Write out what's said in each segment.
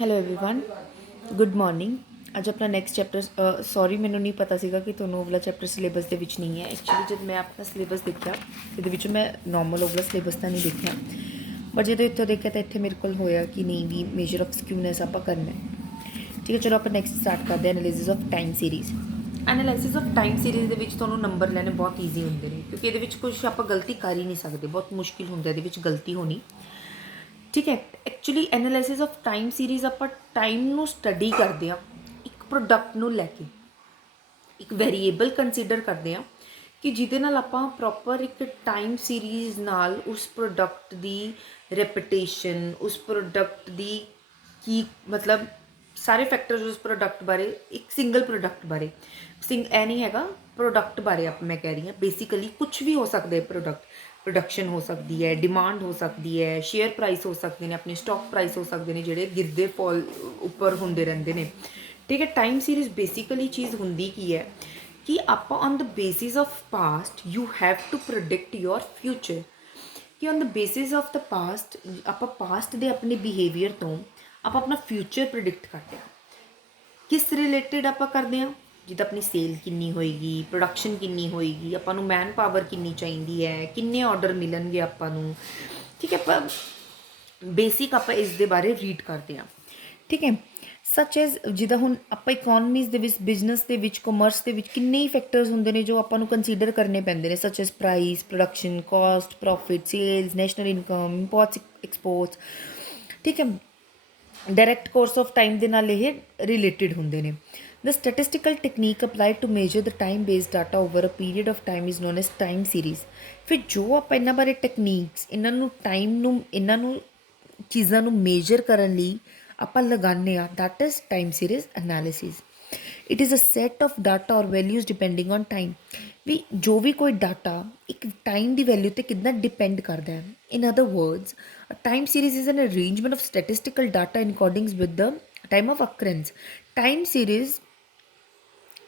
Hello everyone good morning. ਅੱਜ ਆਪਣਾ next chapter sorry ਮੈਨੂੰ ਨਹੀਂ ਪਤਾ ਸੀਗਾ ਕਿ ਤੁਹਾਨੂੰ ਉਹ ਵਾਲਾ ਚੈਪਟਰ ਸਿਲੇਬਸ ਦੇ ਵਿੱਚ ਨਹੀਂ ਹੈ। ਐਕਚੁਅਲੀ ਜਦ ਮੈਂ ਆਪਣਾ ਸਿਲੇਬਸ ਦੇਖਿਆ ਇਹਦੇ ਵਿੱਚ ਮੈਂ ਨੋਰਮਲ ਉਹ ਵਾਲਾ ਸਿਲੇਬਸ ਤਾਂ ਨਹੀਂ ਦੇਖਿਆ, ਬਟ ਜਦੋਂ ਇੱਥੋਂ ਦੇਖਿਆ ਤਾਂ ਇੱਥੇ ਮੇਰੇ ਕੋਲ ਹੋਇਆ ਕਿ ਨਹੀਂ ਵੀ ਮੇਜਰ ਆਫ ਸਕਿਊਨੈਸ ਆਪਾਂ ਕਰਨਾ ਹੈ। ਠੀਕ ਹੈ, ਚਲੋ ਆਪਾਂ ਨੈਕਸਟ ਸਟਾਰਟ ਕਰਦੇ ਹਾਂ analysis of time series. Analysis of time series ਦੇ ਵਿੱਚ ਤੁਹਾਨੂੰ ਨੰਬਰ ਲੈਣੇ ਬਹੁਤ ਈਜ਼ੀ ਹੁੰਦੇ ਨੇ, ਕਿਉਂਕਿ ਇਹਦੇ ਵਿੱਚ ਕੁਝ ਆਪਾਂ ਗਲਤੀ ਕਰ ਹੀ ਨਹੀਂ ਸਕਦੇ, ਬਹੁਤ ਮੁਸ਼ਕਿਲ ਹੁੰਦਾ ਇਹਦੇ ਵਿੱਚ ਗਲਤੀ ਹੋਣੀ। ਠੀਕ ਹੈ, actually analysis of time series ਆਪਾਂ ਟਾਈਮ ਨੂੰ ਸਟੱਡੀ ਕਰਦੇ ਹਾਂ ਇੱਕ ਪ੍ਰੋਡਕਟ ਨੂੰ ਲੈ ਕੇ, ਇੱਕ ਵੇਰੀਏਬਲ ਕੰਸੀਡਰ ਕਰਦੇ ਹਾਂ ਕਿ ਜਿਹਦੇ ਨਾਲ ਆਪਾਂ ਪ੍ਰੋਪਰ ਇੱਕ ਟਾਈਮ ਸੀਰੀਜ਼ ਨਾਲ ਉਸ ਪ੍ਰੋਡਕਟ ਦੀ ਰੈਪੂਟੇਸ਼ਨ, ਉਸ ਪ੍ਰੋਡਕਟ ਦੀ ਕੀ ਮਤਲਬ ਸਾਰੇ ਫੈਕਟਰਸ ਉਸ ਪ੍ਰੋਡਕਟ ਬਾਰੇ, ਇੱਕ ਸਿੰਗਲ ਪ੍ਰੋਡਕਟ ਬਾਰੇ ਇਹ ਨਹੀਂ ਹੈਗਾ ਪ੍ਰੋਡਕਟ ਬਾਰੇ ਮੈਂ ਕਹਿ ਰਹੀ ਹਾਂ। ਬੇਸਿਕਲੀ ਕੁਛ ਵੀ ਹੋ ਸਕਦਾ ਹੈ, ਪ੍ਰੋਡਕਸ਼ਨ ਹੋ ਸਕਦੀ ਹੈ, ਡਿਮਾਂਡ ਹੋ ਸਕਦੀ ਹੈ, ਸ਼ੇਅਰ ਪ੍ਰਾਈਸ ਹੋ ਸਕਦੇ ਨੇ, ਆਪਣੇ ਸਟਾਕ ਪ੍ਰਾਈਸ ਹੋ ਸਕਦੇ ਨੇ ਜਿਹੜੇ ਗਿਰਦੇ ਫॉल ਉੱਪਰ ਹੁੰਦੇ ਰਹਿੰਦੇ ਨੇ। ਠੀਕ ਹੈ, ਟਾਈਮ ਸੀਰੀਜ਼ ਬੇਸਿਕਲੀ ਚੀਜ਼ ਹੁੰਦੀ ਕੀ ਹੈ ਕਿ ਆਪਾਂ on the basis of past you have to predict your future, ਕਿ on the basis of the past ਆਪਾਂ ਪਾਸਟ ਦੇ ਆਪਣੇ ਬਿਹੇਵੀਅਰ ਤੋਂ ਆਪਾਂ ਆਪਣਾ ਫਿਊਚਰ ਪ੍ਰੈਡਿਕਟ ਕਰਦੇ ਹਾਂ। ਕਿਸ ਰਿਲੇਟਡ ਆਪਾਂ ਕਰਦੇ ਹਾਂ, ਜਿੱਦਾਂ ਆਪਣੀ ਸੇਲ ਕਿੰਨੀ ਹੋਏਗੀ, ਪ੍ਰੋਡਕਸ਼ਨ ਕਿੰਨੀ ਹੋਏਗੀ, ਆਪਾਂ ਨੂੰ ਮੈਨ ਪਾਵਰ ਕਿੰਨੀ ਚਾਹੀਦੀ ਹੈ, ਕਿੰਨੇ ਆਰਡਰ ਮਿਲਣਗੇ ਆਪਾਂ ਨੂੰ। ਠੀਕ ਹੈ, ਆਪਾਂ ਬੇਸਿਕ ਆਪਾਂ ਇਸ ਦੇ ਬਾਰੇ ਰੀਡ ਕਰਦੇ ਹਾਂ। ਠੀਕ ਹੈ, ਸੱਚ ਐਜ਼ ਜਿੱਦਾਂ ਹੁਣ ਆਪਾਂ ਇਕੋਨਮੀਜ਼ ਦੇ ਵਿੱਚ, ਬਿਜ਼ਨਸ ਦੇ ਵਿੱਚ, ਕਮਰਸ ਦੇ ਵਿੱਚ ਕਿੰਨੇ ਹੀ ਫੈਕਟਰਸ ਹੁੰਦੇ ਨੇ ਜੋ ਆਪਾਂ ਨੂੰ ਕੰਸੀਡਰ ਕਰਨੇ ਪੈਂਦੇ ਨੇ, such as price, production cost, profit, sales, national income, imports exports. ਠੀਕ ਹੈ, डायरेक्ट कोर्स ऑफ टाइम के नाल ये रिलेटिड होंगे ने। The statistical technique applied to measure the time based data over a period of time is known as time series. फिर जो आप इन्होंने बारे टेक्नीक्स इन्हों टाइम इन्हों चीज़ों मेजर करने आप लगाने that is time series analysis. It is a set of data और वैल्यूज़ डिपेंडिंग ऑन टाइम। भी जो भी कोई डाटा एक टाइम की वैल्यू पर कितना डिपेंड करता है। In other words a time series is an arrangement of statistical data in accordance with the time of occurrence। time series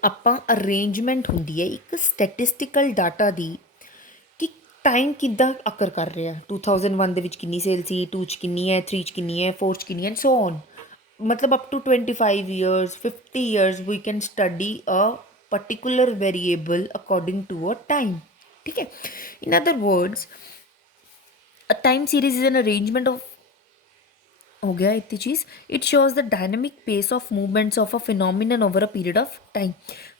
ਆਪਾਂ ਅਰੇਂਜਮੈਂਟ ਹੁੰਦੀ ਹੈ ਇੱਕ ਸਟੈਟਿਸਟੀਕਲ ਡਾਟਾ ਦੀ ਕਿ ਟਾਈਮ ਕਿੱਦਾਂ ਅਕਰ ਕਰ ਰਿਹਾ। 2001 ਦੇ ਵਿੱਚ ਕਿੰਨੀ ਸੇਲ ਸੀ, 2 'ਚ ਕਿੰਨੀ ਹੈ, 3 'ਚ ਕਿੰਨੀ ਹੈ, 4 'ਚ ਕਿੰਨੀ ਹੈ, ਐਂਡ ਸੋ ਔਨ। ਮਤਲਬ up to 25 years, 50 years we can study a particular variable according to a time। ठीक है, in other words a time series is an arrangement of हो गया इतनी चीज़। It shows the dynamic pace of movements of a phenomenon over a period of time.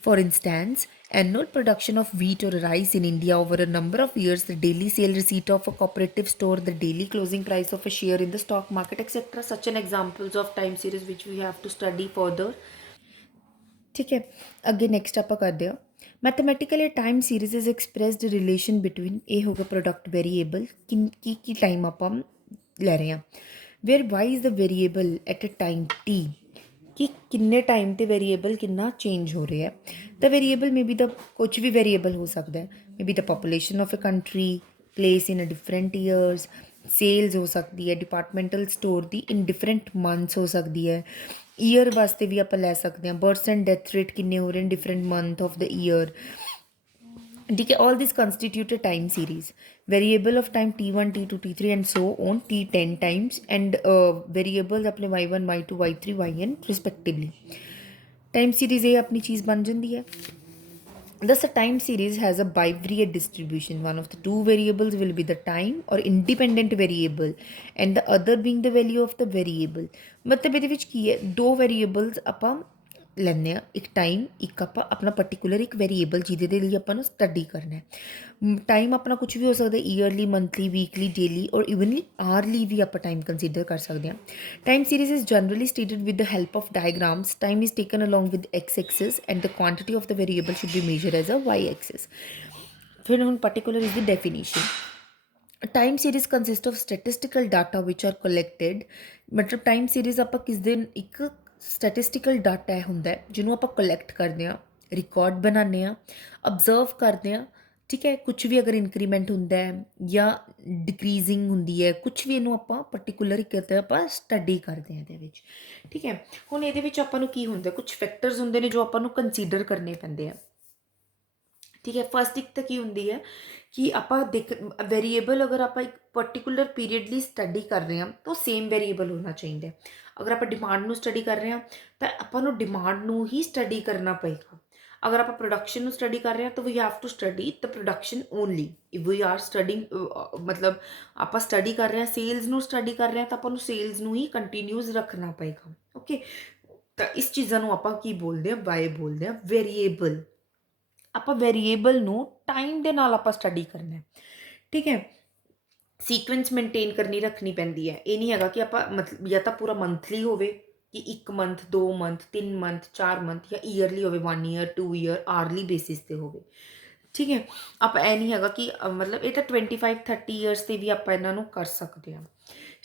For instance annual production of wheat or rice in India over a number of years, the daily sale receipt of a cooperative store, the daily closing price of a share in the stock market, etc. Such an examples of time series which we have to study further। ठीक है, अगे next आप करते हो mathematically time series is expressed relation between ये होगा product variable की time आप ले रहे हैं, where Y is the variable at a time T, कि किन्ने टाइम ते वेरीएबल कितना चेंज हो रहा है। The variable may be the कुछ भी वेरीएबल हो सकता है, may be the population of a country, place in a different years, sales हो सकती है डिपार्टमेंटल स्टोर की इन डिफरेंट मंथ्स हो सकती है। ईयर वास्ते भी आप लै सकते हैं, बर्थ एंड डेथ रेट किन्ने हो रहे हैं different month of the year. ठीक है, all this constitute a time series. Variable of time T1, T2, T3 and so on T10 times and variables अपने Y1, Y2, Y3, YN रिस्पैक्टिवली। Time series ये अपनी चीज़ बन जाती है। Thus, a time series has a bivariate distribution. One of the two variables will be the time or independent variable, and the other being the value of the variable। मतलब ਇਹਦੇ ਵਿੱਚ ਕੀ ਹੈ, ਦੋ वेरिएबल्स ਆਪਾਂ ਲੈਂਦੇ ਹਾਂ, ਇੱਕ ਟਾਈਮ, ਇੱਕ ਆਪਾਂ ਆਪਣਾ ਪਰਟੀਕੂਲਰ ਇੱਕ वेरिएबल ਜਿਹਦੇ ਦੇ ਲਈ ਆਪਾਂ ਨੂੰ ਸਟੱਡੀ ਕਰਨਾ ਹੈ। ਟਾਈਮ ਆਪਣਾ ਕੁਝ ਵੀ ਹੋ ਸਕਦਾ, ਈਅਰਲੀ, ਮੰਥਲੀ, ਵੀਕਲੀ, ਡੇਲੀ ਔਰ ਇਵਨਲੀ ਆਰਲੀ ਵੀ ਆਪਾਂ ਟਾਈਮ ਕੰਸੀਡਰ ਕਰ ਸਕਦੇ ਹਾਂ। Time series is generally stated with the help of diagrams. Time is taken along with X axis and the quantity of the variable should be measured as a Y axis. फिर हम particular is the definition. Time series consist of statistical data which are collected. मतलब time series आप किस दिन एक statistical data होंगे जिन्होंने आप कलैक्ट करते हैं, रिकॉर्ड बनाने, ऑब्जर्व करते हैं। ठीक है, कुछ भी अगर इंक्रीमेंट होंगे या डिक्रीजिंग होंगी है, कुछ भी इनू आप पर्टिकुलर कहते हैं, आप स्टडी करते हैं ये। ठीक है, हुण ये आपको की होंगे, कुछ फैक्टर्स होंगे ने जो आपको कंसीडर करने पैंदे हैं। ਠੀਕ ਹੈ। ਫਸਟ ਇੱਕ ਤਾਂ ਕੀ ਹੁੰਦੀ ਹੈ ਕਿ ਆਪਾਂ ਦੇਖ ਵੇਰੀਏਬਲ ਅਗਰ ਆਪਾਂ ਇੱਕ ਪਰਟੀਕੂਲਰ ਪੀਰੀਅਡ ਲਈ ਸਟੱਡੀ ਕਰ ਰਹੇ ਹਾਂ ਤਾਂ ਉਹ ਸੇਮ ਵੇਰੀਏਬਲ ਹੋਣਾ ਚਾਹੀਦਾ ਹੈ। ਅਗਰ ਆਪਾਂ ਡਿਮਾਂਡ ਨੂੰ ਸਟੱਡੀ ਕਰ ਰਹੇ ਹਾਂ ਤਾਂ ਆਪਾਂ ਨੂੰ ਡਿਮਾਂਡ ਨੂੰ ਹੀ ਸਟੱਡੀ ਕਰਨਾ ਪਏਗਾ। ਅਗਰ ਆਪਾਂ ਪ੍ਰੋਡਕਸ਼ਨ ਨੂੰ ਸਟੱਡੀ ਕਰ ਰਹੇ ਹਾਂ ਤਾਂ we have to study the production only. If we are studying ਮਤਲਬ ਆਪਾਂ ਸਟੱਡੀ ਕਰ ਰਹੇ ਹਾਂ ਸੇਲਸ ਨੂੰ ਸਟੱਡੀ ਕਰ ਰਹੇ ਹਾਂ ਤਾਂ ਆਪਾਂ ਨੂੰ ਸੇਲਸ ਨੂੰ ਹੀ ਕੰਟੀਨਿਊਸ ਰੱਖਣਾ ਪਏਗਾ। ਓਕੇ, ਤਾਂ ਇਸ ਚੀਜ਼ਾਂ ਨੂੰ ਆਪਾਂ ਕੀ ਬੋਲਦੇ ਹਾਂ, ਬਾਏ ਬੋਲਦੇ ਹਾਂ ਵੇਰੀਏਬਲ। ਆਪਾਂ ਵੇਰੀਏਬਲ ਨੂੰ ਟਾਈਮ ਦੇ ਨਾਲ ਆਪਾਂ ਸਟੱਡੀ ਕਰਨਾ ਹੈ। ਠੀਕ ਹੈ, ਸੀਕੁਐਂਸ ਮੇਨਟੇਨ ਕਰਨੀ ਰੱਖਣੀ ਪੈਂਦੀ ਹੈ। ਇਹ ਨਹੀਂ ਹੈਗਾ ਕਿ ਆਪਾਂ ਮਤਲਬ ਜਾਂ ਤਾਂ ਪੂਰਾ ਮੰਥਲੀ ਹੋਵੇ ਕਿ 1 ਮੰਥ 2 ਮੰਥ 3 ਮੰਥ 4 ਮੰਥ, ਜਾਂ ਈਅਰਲੀ ਹੋਵੇ 1 ਈਅਰ 2 ਈਅਰ ਆਰਲੀ ਬੇਸਿਸ 'ਤੇ ਹੋਵੇ। ਠੀਕ ਹੈ, ਆਪਾਂ ਇਹ ਨਹੀਂ ਹੈਗਾ ਕਿ ਮਤਲਬ ਇਹ ਤਾਂ 25 30 ਈਅਰਸ 'ਤੇ ਵੀ ਆਪਾਂ ਇਹਨਾਂ ਨੂੰ ਕਰ ਸਕਦੇ ਹਾਂ।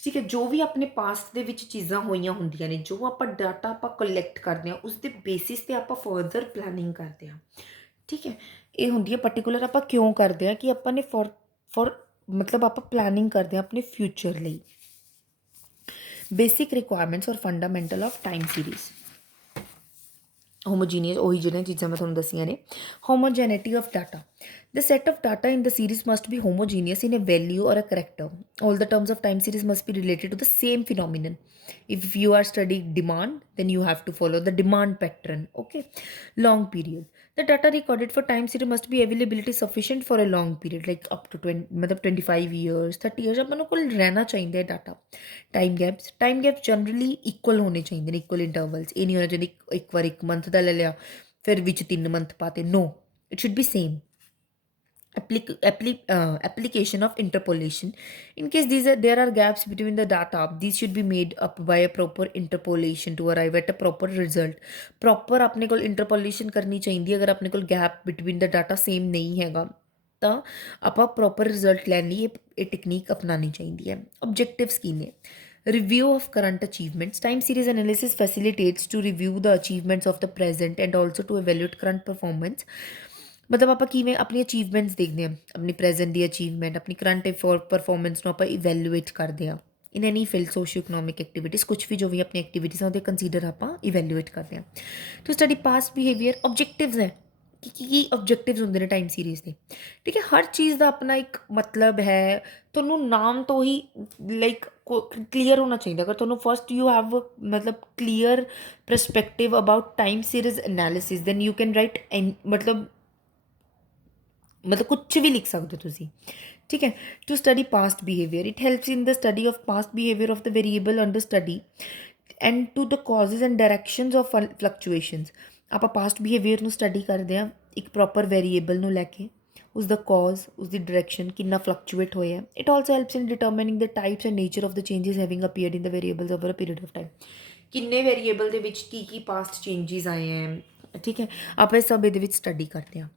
ਠੀਕ ਹੈ, ਜੋ ਵੀ ਆਪਣੇ ਪਾਸਟ ਦੇ ਵਿੱਚ ਚੀਜ਼ਾਂ ਹੋਈਆਂ ਹੁੰਦੀਆਂ ਨੇ, ਜੋ ਆਪਾਂ ਡਾਟਾ ਆਪਾਂ ਕਲੈਕਟ ਕਰਦੇ ਹਾਂ ਉਸ ਦੇ ਬੇਸਿਸ 'ਤੇ ਆਪਾਂ ਫਰਦਰ ਪਲੈਨਿੰਗ ਕਰਦੇ ਹਾਂ। ਠੀਕ ਹੈ, ਇਹ ਹੁੰਦੀ ਹੈ ਪਰਟੀਕੂਲਰ ਆਪਾਂ ਕਿਉਂ ਕਰਦੇ ਹਾਂ ਕਿ ਆਪਾਂ ਨੇ ਫॉर ਮਤਲਬ ਆਪਾਂ ਪਲੈਨਿੰਗ ਕਰਦੇ ਹਾਂ ਆਪਣੇ ਫਿਊਚਰ ਲਈ। ਬੇਸਿਕ ਰਿਕੁਆਇਰਮੈਂਟਸ ਔਰ fundamental of time series. Homogeneous ਉਹੀ ਜਿਹੜੀਆਂ ਚੀਜ਼ਾਂ ਮੈਂ ਤੁਹਾਨੂੰ ਦੱਸੀਆਂ ਨੇ। Homogeneity of data, the set of data in the series must be homogeneous in a value or a character. All the terms of time series must be related to the same phenomenon. If you are studying demand, then you have to follow the demand pattern. Okay, long period, the data recorded for time series must be availability sufficient for a long period, like up to 20 मतलब 25 years 30 years अपन को रहना चाहिए data. Time gaps generally equal होने चाहिए, equal intervals. ये नहीं होना चाहिए एक बार 1 मंथ का ले लिया फिर विच 3 मंथ पाते। No, it should be same. Application of interpolation, in case there are gaps between the data, these should be made up by a proper interpolation to arrive at a proper result. Proper अपने को interpolation करनी चाहिए। अगर अपने को gap between the data same नहीं हैगा ਤਾਂ ਆਪਾਂ ਪ੍ਰੋਪਰ ਰਿਜ਼ਲਟ ਲੈਣ ਲਈ ਇਹ ਟੈਕਨੀਕ ਅਪਣਾਉਣੀ ਚਾਹੀਦੀ ਹੈ। ਆਬਜੈਕਟਿਵਸ ਕੀ ਨੇ? Review of current achievements, time series analysis facilitates to review the achievements of the present and also to evaluate current performance. ਮਤਲਬ ਆਪਾਂ ਕਿਵੇਂ ਆਪਣੀ ਅਚੀਵਮੈਂਟਸ ਦੇਖਦੇ ਹਾਂ, ਆਪਣੀ ਪ੍ਰੈਜ਼ੈਂਟ ਦੀ ਅਚੀਵਮੈਂਟ, ਆਪਣੀ ਕਰੰਟ ਪਰਫਾਰਮੈਂਸ ਨੂੰ ਆਪਾਂ ਇਵੈਲੂਏਟ ਕਰਦੇ ਹਾਂ in any field, socio economic activities, ਕੁਛ ਵੀ ਜੋ ਵੀ ਆਪਣੀ ਐਕਟੀਵਿਟੀਜ਼ ਉਹਦੇ ਕੰਸੀਡਰ ਆਪਾਂ ਇਵੈਲੂਏਟ ਕਰਦੇ ਹਾਂ। To study past behaviour, objectives ਹੈ ਕਿ ਕੀ ਆਬਜੈਕਟਿਵਸ ਹੁੰਦੇ ਨੇ ਟਾਈਮ ਸੀਰੀਜ਼ ਦੇ। ਠੀਕ ਹੈ, ਹਰ ਚੀਜ਼ ਦਾ ਆਪਣਾ ਇੱਕ ਮਤਲਬ ਹੈ। ਤੁਹਾਨੂੰ ਨਾਮ ਤੋਂ ਹੀ ਲਾਈਕ ਕਲੀਅਰ ਹੋਣਾ ਚਾਹੀਦਾ। ਅਗਰ ਤੁਹਾਨੂੰ ਫਸਟ ਯੂ ਹੈਵ ਮਤਲਬ clear perspective about time series analysis, then you can write ਮਤਲਬ ਕੁਛ ਵੀ ਲਿਖ ਸਕਦੇ ਹੋ ਤੁਸੀਂ। ਠੀਕ ਹੈ, to study past behaviour, it helps in the study of past behaviour of the variable under study and to the causes and directions of fluctuations. ਆਪਾਂ ਪਾਸਟ ਬਿਹੇਵੀਅਰ ਨੂੰ ਸਟੱਡੀ ਕਰਦੇ ਹਾਂ ਇੱਕ ਪ੍ਰੋਪਰ ਵੇਰੀਏਬਲ ਨੂੰ ਲੈ ਕੇ, ਉਸਦਾ ਕਾਜ਼, ਉਸਦੀ ਡਾਇਰੈਕਸ਼ਨ ਕਿੰਨਾ ਫਲਕਚੁਏਟ ਹੋਇਆ। It also helps in determining the types and nature of the changes having appeared in the variables over a period of time. ਕਿੰਨੇ ਵੇਰੀਏਬਲ ਦੇ ਵਿੱਚ ਕੀ ਪਾਸਟ ਚੇਂਜਸ ਆਏ ਹੈ। ਠੀਕ ਹੈ, ਆਪਾਂ ਇਹ ਸਭ ਇਹਦੇ ਵਿੱਚ ਸਟੱਡੀ ਕਰਦੇ ਹਾਂ।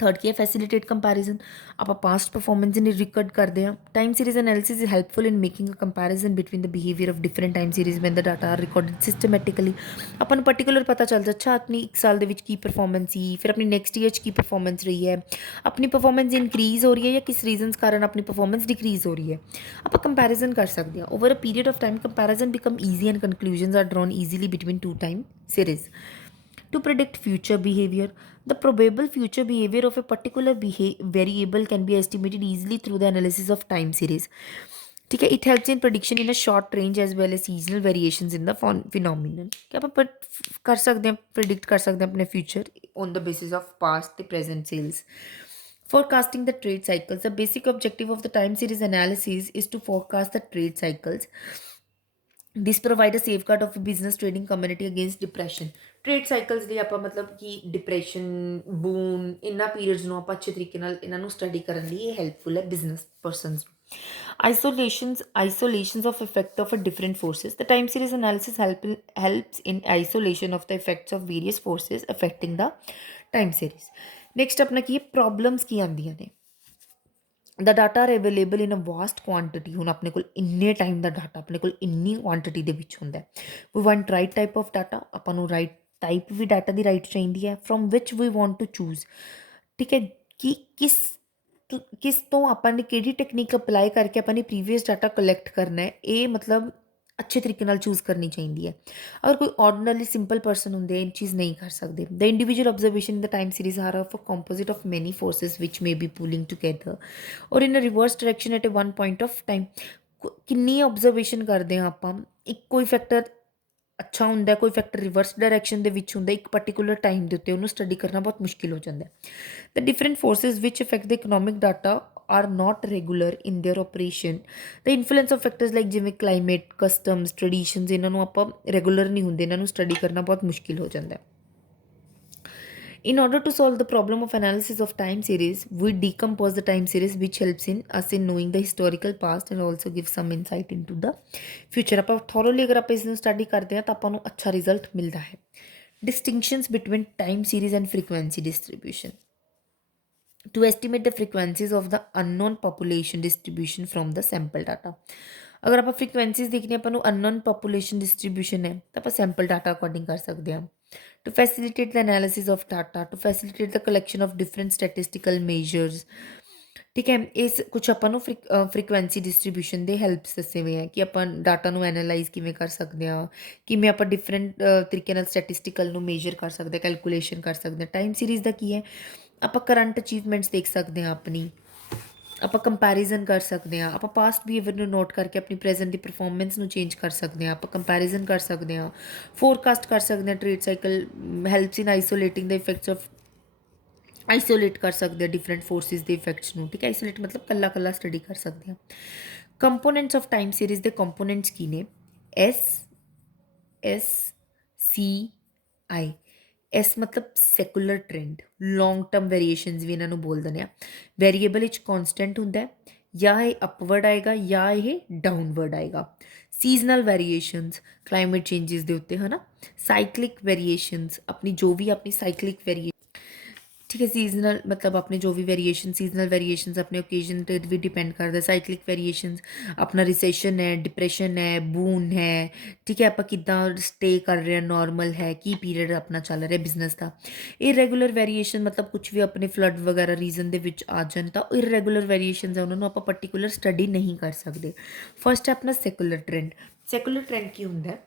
ਥਰਡ ਕੀ ਹੈ? ਫੈਸਿਲਿਟੇਟ ਕੰਪੈਰੀਜ਼ਨ, ਆਪਾਂ ਪਾਸਟ ਪਰਫਾਰਮੈਂਸ ਨੂੰ ਰਿਕਾਰਡ ਕਰਦੇ ਹਾਂ। Time series analysis is helpful in making a comparison between the behaviour of different time series when the data are recorded systematically. ਆਪਾਂ ਨੂੰ ਪਰਟੀਕੂਲਰ ਪਤਾ ਚੱਲਦਾ ਅੱਛਾ ਆਪਣੀ 1 ਸਾਲ ਦੇ ਵਿੱਚ ਕੀ ਪਰਫਾਰਮੈਂਸ ਸੀ, ਫਿਰ ਆਪਣੀ ਨੈਕਸਟ ਈਅਰ 'ਚ ਕੀ ਪਰਫਾਰਮੈਂਸ ਰਹੀ ਹੈ, ਆਪਣੀ ਪਰਫਾਰਮੈਂਸ ਇਨਕਰੀਜ਼ ਹੋ ਰਹੀ ਹੈ ਜਾਂ ਕਿਸ ਰੀਜ਼ਨਸ ਕਾਰਨ ਆਪਣੀ ਪਰਫਾਰਮੈਂਸ ਡਿਕਰੀਜ਼ ਹੋ ਰਹੀ ਹੈ। ਆਪਾਂ ਕੰਪੈਰੀਜ਼ਨ ਕਰ ਸਕਦੇ ਹਾਂ। Over a period of time comparison become easy and conclusions are drawn easily between 2 time series. To predict future behavior, the probable future behavior of a particular variable can be estimated easily through the analysis of time series. ठीक है, it helps in prediction in a short range as well as seasonal variations in the phenomenon. कि आप कर सकते हैं, predict कर सकते हैं अपने future on the basis of past the present sales. Forecasting the trade cycles, the basic objective of the time series analysis is to forecast the trade cycles. This provide a safeguard of business trading community against depression. Trade cycles ਦੀ ਆਪਾਂ ਮਤਲਬ ਕਿ depression, boom, ਇਹਨਾਂ periods ਨੂੰ ਆਪਾਂ ਅੱਛੇ ਤਰੀਕੇ ਨਾਲ ਇਹਨਾਂ ਨੂੰ ਸਟੱਡੀ ਕਰਨ ਲਈ ਇਹ ਹੈਲਪਫੁਲ ਹੈ ਬਿਜ਼ਨਸ ਪਰਸਨਸ ਨੂੰ। Isolations of effect of a different forces. The time series analysis helps in isolation of the effects of various forces affecting the time series. Next ਆਪਣਾ ਕੀ ਹੈ? ਪ੍ਰੋਬਲਮਸ ਕੀ ਆਉਂਦੀਆਂ ਨੇ? The data are available in a vast quantity. ਹੁਣ ਆਪਣੇ ਕੋਲ ਇੰਨੇ time ਦਾ data ਆਪਣੇ ਕੋਲ ਇੰਨੀ ਕੁਆਂਟਿਟੀ ਦੇ ਵਿੱਚ ਹੁੰਦਾ। We want right type of data, ਆਪਾਂ ਨੂੰ ਰਾਈਟ ਟਾਈਪ ਵੀ ਡਾਟਾ ਦੀ ਰਾਈਟ ਚਾਹੀਦੀ ਹੈ। From which we want to choose. ਠੀਕ ਹੈ, ਕਿ ਕਿਸ ਤੋਂ ਆਪਾਂ ਨੇ ਕਿਹੜੀ ਟੈਕਨੀਕ ਅਪਲਾਈ ਕਰਕੇ ਆਪਾਂ ਨੇ ਪ੍ਰੀਵੀਅਸ ਡਾਟਾ ਕਲੈਕਟ ਕਰਨਾ ਹੈ। ਇਹ ਮਤਲਬ ਅੱਛੇ ਤਰੀਕੇ ਨਾਲ ਚੂਜ਼ ਕਰਨੀ ਚਾਹੀਦੀ ਹੈ। ਅਗਰ ਕੋਈ ਆਰਡੀਨਰੀ ਸਿੰਪਲ ਪਰਸਨ ਹੁੰਦੇ ਇਹ ਚੀਜ਼ ਨਹੀਂ ਕਰ ਸਕਦੇ। The individual observation in the time series are of a composite of many forces which may be pulling together or in a reverse direction at a one point of time. ਕਿੰਨੀ observation ਕਰਦੇ ਹਾਂ ਆਪਾਂ, ਇੱਕ ਕੋਈ factor ਅੱਛਾ ਹੁੰਦਾ, ਕੋਈ factor reverse direction ਦੇ ਵਿੱਚ ਹੁੰਦਾ, ਇੱਕ ਪਰਟੀਕੂਲਰ ਟਾਈਮ ਦੇ ਉੱਤੇ ਉਹਨੂੰ ਸਟੱਡੀ ਕਰਨਾ ਬਹੁਤ ਮੁਸ਼ਕਿਲ ਹੋ ਜਾਂਦਾ ਹੈ। The different forces which affect the economic data are not regular in their operation. The influence of factors like ਜਿਵੇਂ ਕਲਾਈਮੇਟ, ਕਸਟਮਸ, ਟ੍ਰਡੀਸ਼ਨਸ, ਇਹਨਾਂ ਨੂੰ ਆਪਾਂ ਰੈਗੂਲਰ ਨਹੀਂ ਹੁੰਦੇ, ਇਹਨਾਂ ਨੂੰ ਸਟੱਡੀ ਕਰਨਾ ਬਹੁਤ ਮੁਸ਼ਕਿਲ ਹੋ ਜਾਂਦਾ ਹੈ। In order to solve the problem of analysis of time series, we decompose the time series, which helps in us in knowing the historical past and also gives some insight into the future. ਆਪਾਂ thoroughly ਅਗਰ ਆਪਾਂ ਇਸ ਨੂੰ study ਕਰਦੇ ਹਾਂ ਤਾਂ ਆਪਾਂ ਨੂੰ ਅੱਛਾ ਰਿਜ਼ਲਟ ਮਿਲਦਾ ਹੈ। Distinctions between time series and frequency distribution. To estimate the frequencies of the unknown population distribution from the sample data. ਅਗਰ ਆਪਾਂ frequencies ਦੇਖਣੀ ਆਪਾਂ ਨੂੰ unknown population distribution ਹੈ ਤਾਂ ਆਪਾਂ sample data ਅਕੋਰਡਿੰਗ ਕਰ ਸਕਦੇ ਹਾਂ। To facilitate the analysis of data, to facilitate the collection of different statistical measures, ਠੀਕ ਹੈ। ਇਸ ਕੁਛ ਆਪਾਂ ਨੂੰ ਫ੍ਰੀਕੁਐਂਸੀ ਡਿਸਟਰੀਬਿਊਸ਼ਨ ਦੇ ਹੈਲਪਸ ਦੱਸੇ ਹੋਏ ਹੈ ਕਿ ਆਪਾਂ ਡਾਟਾ ਨੂੰ ਐਨਾਲਾਈਜ਼ ਕਿਵੇਂ ਕਰ ਸਕਦੇ ਹਾਂ, ਕਿਵੇਂ ਆਪਾਂ ਡਿਫਰੈਂਟ ਤਰੀਕੇ ਨਾਲ ਸਟੈਟਿਸਟੀਕਲ ਨੂੰ ਮੇਜਰ ਕਰ ਸਕਦੇ ਹਾਂ, ਕੈਲਕੂਲੇਸ਼ਨ ਕਰ ਸਕਦੇ ਹਾਂ। ਟਾਈਮ ਸੀਰੀਜ਼ ਦਾ ਕੀ ਹੈ, ਆਪਾਂ ਕਰੰਟ ਅਚੀਵਮੈਂਟਸ ਦੇਖ ਸਕਦੇ ਹਾਂ ਆਪਣੀ, ਆਪਾਂ ਕੰਪੈਰੀਜ਼ਨ ਕਰ ਸਕਦੇ ਹਾਂ, ਆਪਾਂ ਪਾਸਟ ਬਿਹੇਵੀਅਰ ਨੂੰ ਨੋਟ ਕਰਕੇ ਆਪਣੀ ਪ੍ਰੈਜ਼ੈਂਟ ਦੀ ਪਰਫਾਰਮੈਂਸ ਨੂੰ ਚੇਂਜ ਕਰ ਸਕਦੇ ਹਾਂ, ਆਪਾਂ ਕੰਪੈਰੀਜ਼ਨ ਕਰ ਸਕਦੇ ਹਾਂ, ਫੋਰਕਾਸਟ ਕਰ ਸਕਦੇ ਹਾਂ। Trade cycle helps in isolating the effects of, isolate ਕਰ ਸਕਦੇ ਹਾਂ ਡਿਫਰੈਂਟ ਫੋਰਸਿਸ ਦੇ ਇਫੈਕਟਸ ਨੂੰ, ਠੀਕ ਹੈ। ਆਈਸੋਲੇਟ ਮਤਲਬ ਕੱਲਾ ਕੱਲਾ ਸਟੱਡੀ ਕਰ ਸਕਦੇ ਹਾਂ। ਕੰਪੋਨੈਂਟਸ ਆਫ ਟਾਈਮ ਸੀਰੀਜ਼ ਦੇ ਕੰਪੋਨੈਂਟਸ ਕੀ ਨੇ? S S C I. S ਮਤਲਬ secular trend, long term variations ਵੀ ਇਹਨਾਂ ਨੂੰ ਬੋਲ ਦਿੰਦੇ ਆ। ਵੇਰੀਏਬਲ ਵਿੱਚ ਕੌਨਸਟੈਂਟ ਹੁੰਦਾ ਹੈ, ਜਾਂ ਇਹ ਅਪਵਰਡ ਆਏਗਾ ਜਾਂ ਇਹ ਡਾਊਨਵਰਡ ਆਏਗਾ। ਸੀਜ਼ਨਲ ਵੇਰੀਏਸ਼ਨਸ, ਕਲਾਈਮੇਟ ਚੇਂਜਸ ਦੇ ਉੱਤੇ ਹੈ ਨਾ। ਸਾਈਕਲਿਕ ਵੇਰੀਏਸ਼ਨਸ, ਆਪਣੀ ਜੋ ਵੀ ਆਪਣੀ ਸਾਈਕਲਿਕ ਵੇਰੀਏਸ਼ਨ, ਠੀਕ ਹੈ। ਸੀਜ਼ਨਲ ਮਤਲਬ ਆਪਣੇ ਜੋ ਵੀ ਵੇਰੀਏਸ਼ਨ, ਸੀਜ਼ਨਲ ਵੇਰੀਏਸ਼ਨਸ ਆਪਣੇ ਓਕੇਜ਼ਨ 'ਤੇ ਵੀ ਡਿਪੈਂਡ ਕਰਦਾ। ਸਾਈਕਲਿਕ ਵੇਰੀਏਸ਼ਨਸ ਆਪਣਾ ਰਿਸੈਸ਼ਨ ਹੈ, ਡਿਪਰੈਸ਼ਨ ਹੈ, ਬੂਨ ਹੈ, ਠੀਕ ਹੈ। ਆਪਾਂ ਕਿੱਦਾਂ ਸਟੇ ਕਰ ਰਹੇ ਹਾਂ, ਨੋਰਮਲ ਹੈ, ਕੀ ਪੀਰੀਅਡ ਆਪਣਾ ਚੱਲ ਰਿਹਾ ਬਿਜ਼ਨਸ ਦਾ। ਇਰੈਗੂਲਰ ਵੇਰੀਏਸ਼ਨ ਮਤਲਬ ਕੁਛ ਵੀ ਆਪਣੇ ਫਲੱਡ ਵਗੈਰਾ ਰੀਜ਼ਨ ਦੇ ਵਿੱਚ ਆ ਜਾਣ ਤਾਂ ਇਰੈਗੂਲਰ ਵੇਰੀਏਸ਼ਨਸ ਹੈ, ਉਹਨਾਂ ਨੂੰ ਆਪਾਂ ਪਰਟੀਕੂਲਰ ਸਟੱਡੀ ਨਹੀਂ ਕਰ ਸਕਦੇ। ਫਸਟ ਹੈ ਆਪਣਾ ਸੈਕੂਲਰ ਟ੍ਰੈਂਡ। ਸੈਕੂਲਰ ਟ੍ਰੈਂਡ ਕੀ ਹੁੰਦਾ ਹੈ?